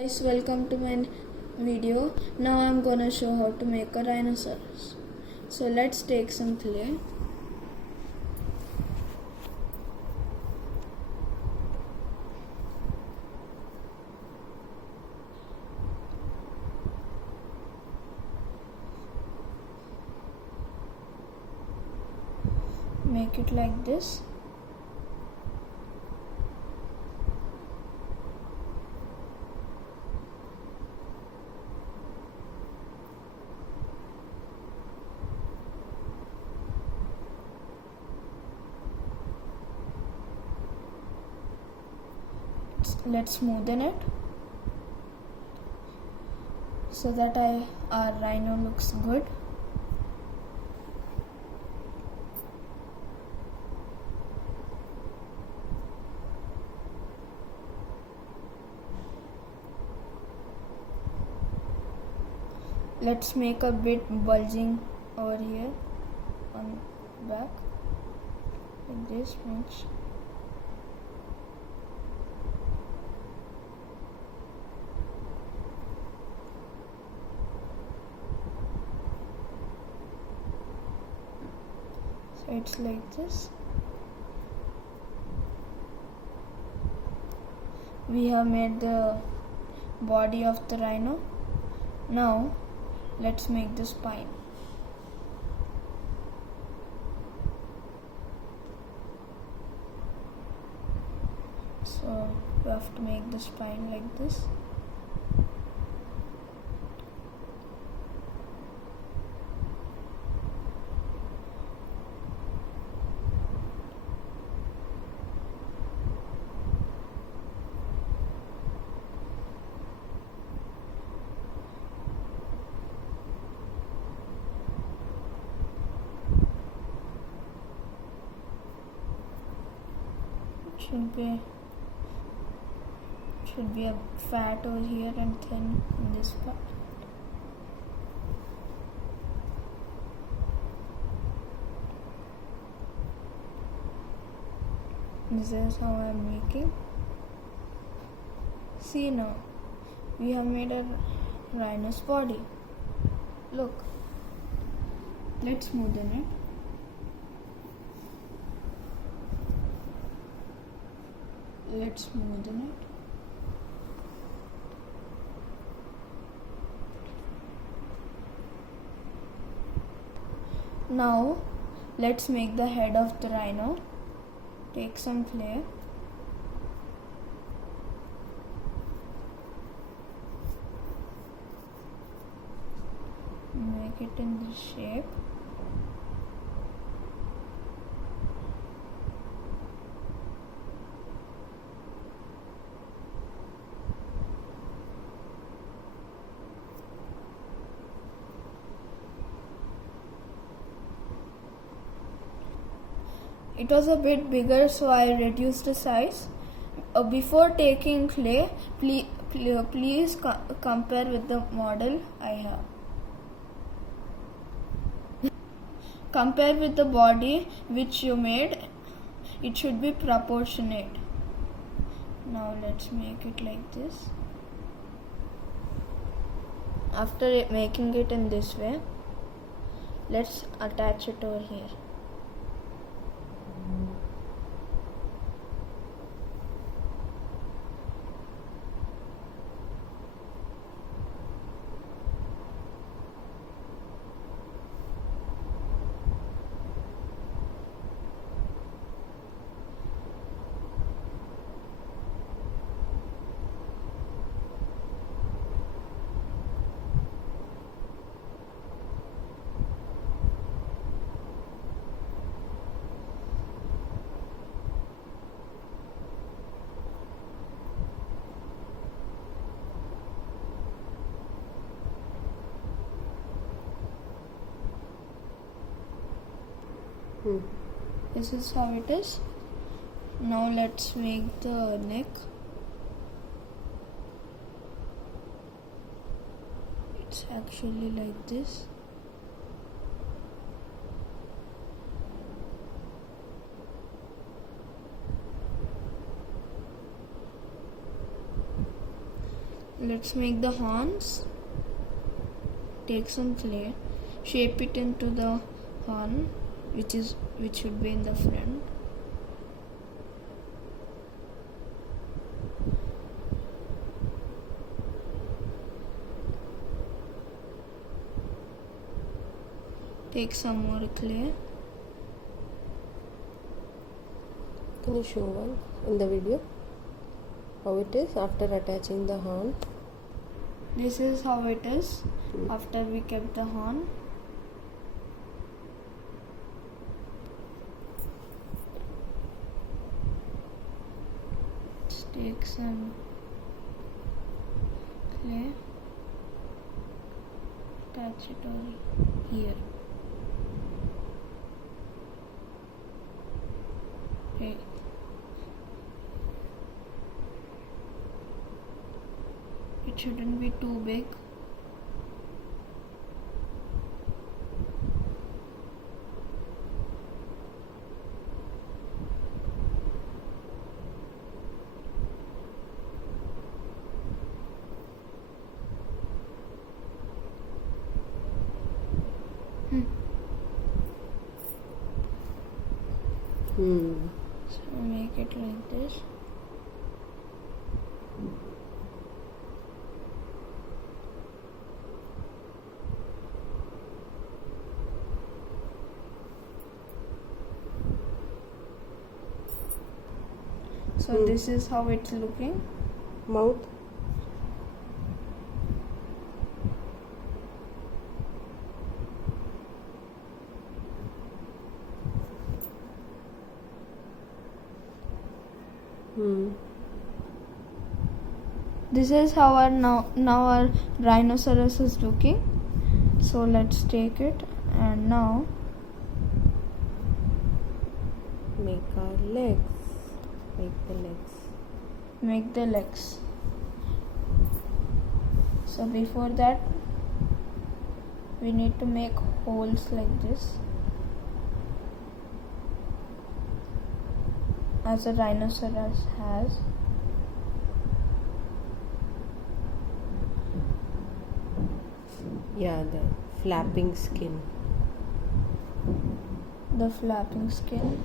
Guys, welcome to my video. Now I'm gonna show how to make a rhinoceros. So let's take some clay. Make it like this. Let's smoothen it so that our rhino looks good. Let's make a bit bulging over here on back like this much. So it's like this. We have made the body of the rhino. Now let's make the spine. So we have to make the spine like this. Should be a fat over here and thin in this part. This is how I am making. See now, we have made a rhino's body. Look, let's smoothen it. Let's smoothen it. Now let's make the head of the rhino. Take some clay. Make it in this shape. It was a bit bigger, so I reduced the size. Before taking clay, please compare with the model I have. Compare with the body which you made. It should be proportionate. Now let's make it like this. After making it in this way, let's attach it over here. This is how it is. Now let's make the neck. It's actually like this. let's make the horns. Take some clay, shape it into the horn, which should be in the front. Take some more clay. Can you show one in the video how it is after attaching the horn? This is how it is after we kept the horn. Let's take some clay, attach it over here. Okay. It shouldn't be too big. So make it like this. So this is how it's looking. Mouth. This is how our now our rhinoceros is looking. So let's take it and now Make our legs. make the legs. So before that we need to make holes like this, as a rhinoceros has. Yeah, the flapping skin. The flapping skin.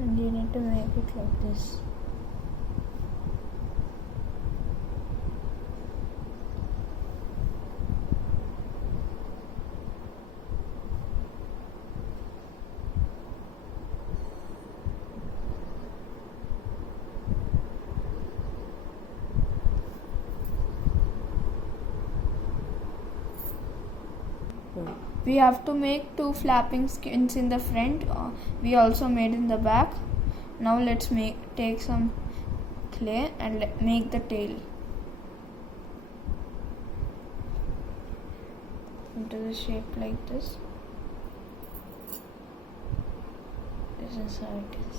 And you need to make it like this. We have to make 2 flapping skins in the front. We also made in the back. Now let's take some clay and make the tail into the shape like this. This is how it is.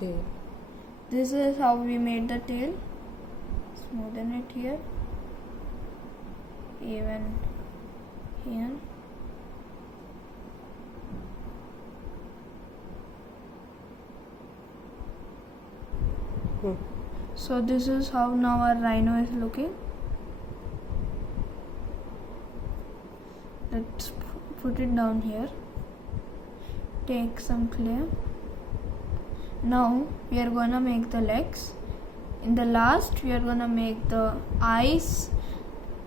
There. This is how we made the tail. Smoothen it here, even here. So this is how now our rhino is looking. Let's put it down here. Take some clay. Now we are gonna make the legs. In the last we are gonna make the eyes,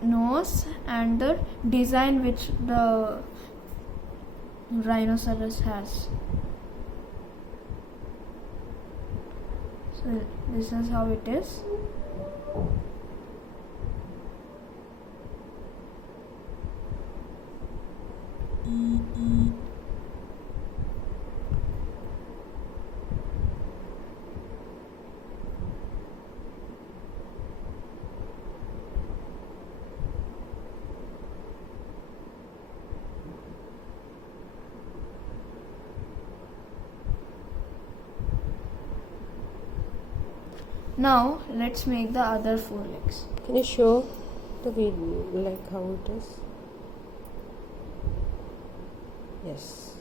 nose and the design which the rhinoceros has. So this is how it is. Now let's make the other 4 legs. Can you show the video like how it is? Yes.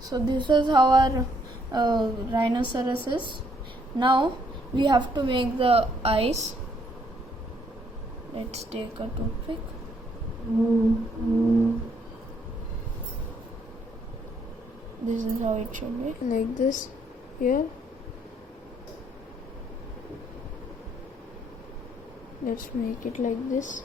So this is how our rhinoceros is. Now we have to make the eyes. Let's take a toothpick. This is how it should be, like this here. Let's make it like this.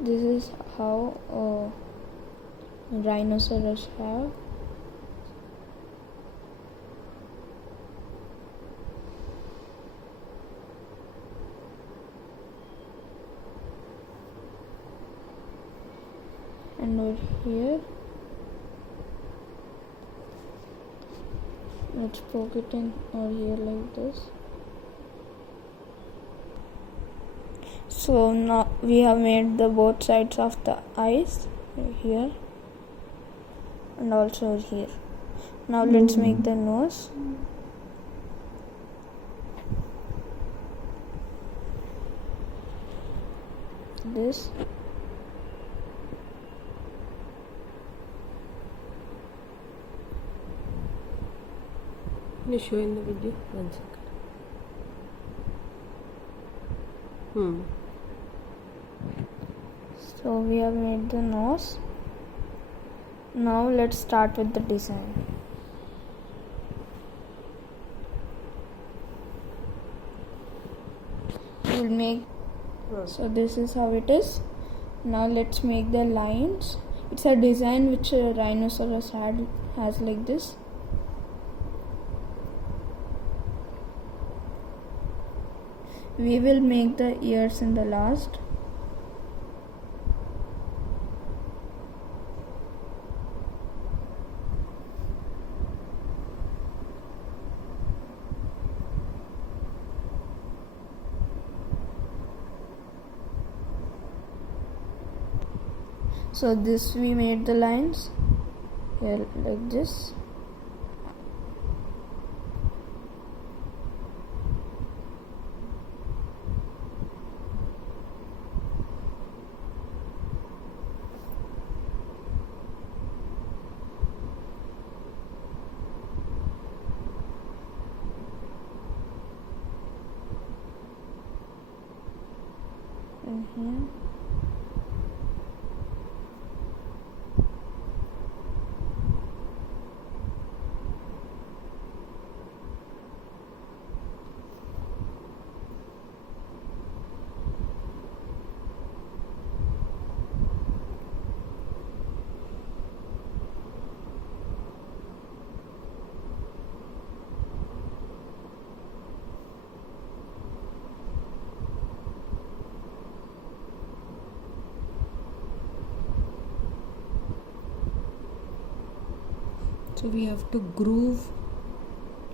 This is how rhinoceros have. And over here, let's poke it in over here like this. So now we have made the both sides of the eyes here and also here. Now let's make the nose. This. Can you show in the video? 1 second. So we have made the nose. Now let's start with the design. We'll make. So this is how it is. Now let's make the lines. It's a design which a rhinoceros has like this. We will make the ears in the last. So this we made the lines here like this. And here. So we have to groove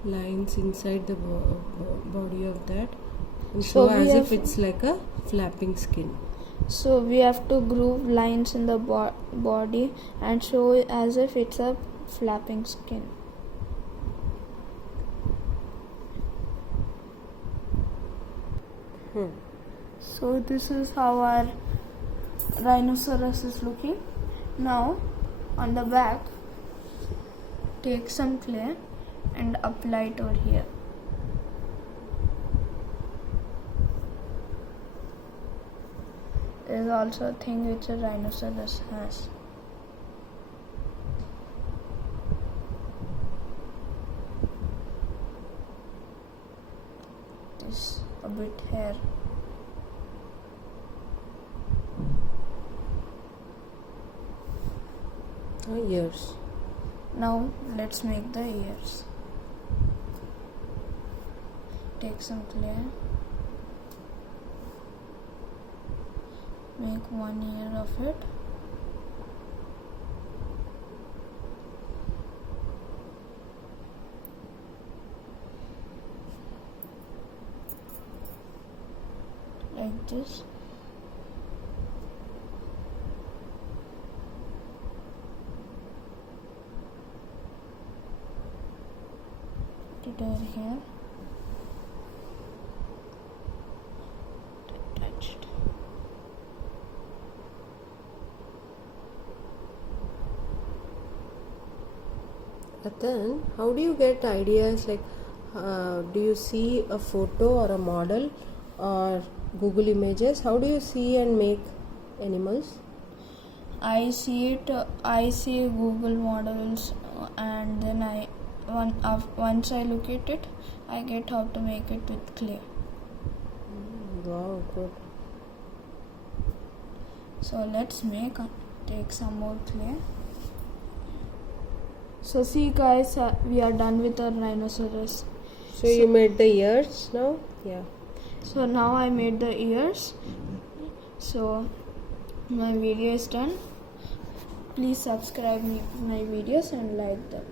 lines inside the body of that and So show we as have- if it's like a flapping skin. So we have to groove lines in the body and show it as if it's a flapping skin. So this is how our rhinoceros is looking. Now on the back, take some clay and apply it over here. There is also a thing which a rhinoceros has. This a bit hair. Ears. Now let's make the ears. Take some clay. Make one ear of it. like this. Put it over here. Attached. But then, how do you get ideas? Like, do you see a photo or a model or Google Images? How do you see and make animals? I see Google models, and then once I look at it, I get how to make it with clay. Wow, good. So let's take some more clay. So see guys, we are done with our rhinoceros. So you made the ears now? Yeah. So now I made the ears. So my video is done. Please subscribe my videos and like them.